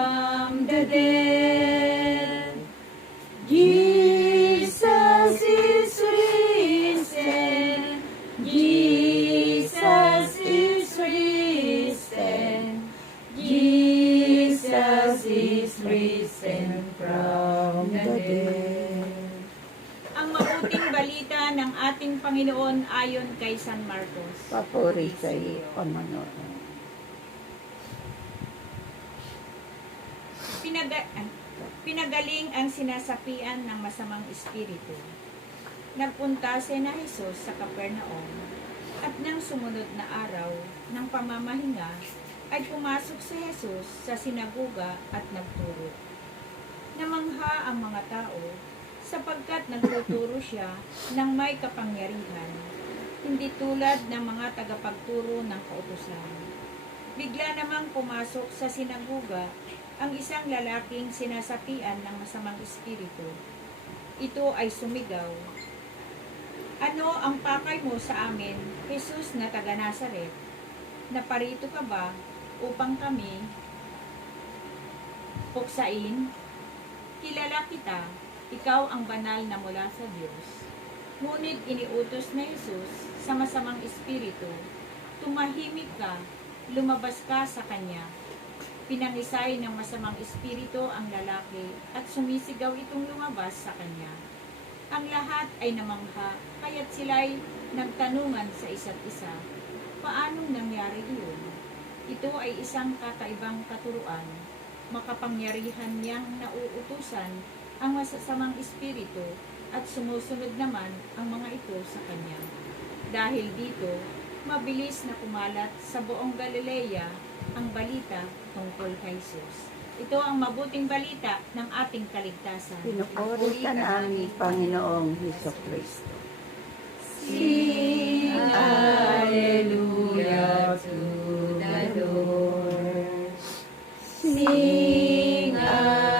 from the dead. Jesus is risen. Jesus is risen. Jesus is risen from the dead. Ang mabuting balita ng ating Panginoon ayon kay San Marcos. Papuri sa iyo, Panginoon. Pinagaling ang sinasapian ng masamang espiritu. Nagpunta si na Jesus sa Capernaum at nang sumunod na araw ng pamamahinga ay pumasok si Jesus sa sinagoga at nagturo. Namangha ang mga tao sapagkat nagtuturo siya ng may kapangyarihan, hindi tulad ng mga tagapagturo ng kautusan. Bigla namang pumasok sa sinagoga ang isang lalaking sinasapian ng masamang espiritu. Ito ay sumigaw, "Ano ang pakay mo sa amin, Jesus na taga Nazaret? Naparito ka ba upang kami puksain? Kilala kita, ikaw ang banal na mula sa Diyos." Ngunit iniutos na Jesus sa masamang espiritu, "Tumahimik ka, lumabas ka sa kanya." Pinangisay ng masamang espiritu ang lalaki at sumisigaw itong lumabas sa kanya. Ang lahat ay namangha, kaya't sila'y nagtanungan sa isa't isa, paanong nangyari iyon? Ito ay isang kakaibang katuruan. Makapangyarihan niyang nauutusan ang masasamang espiritu at sumusunod naman ang mga ito sa kanya. Dahil dito, mabilis na kumalat sa buong Galilea ang balita tungkol kay Jesus. Ito ang mabuting balita ng ating kaligtasan. Pinupuri ka namin, Panginoong Hesukristo. Sing Alleluia to the Lord. Sing Alleluia.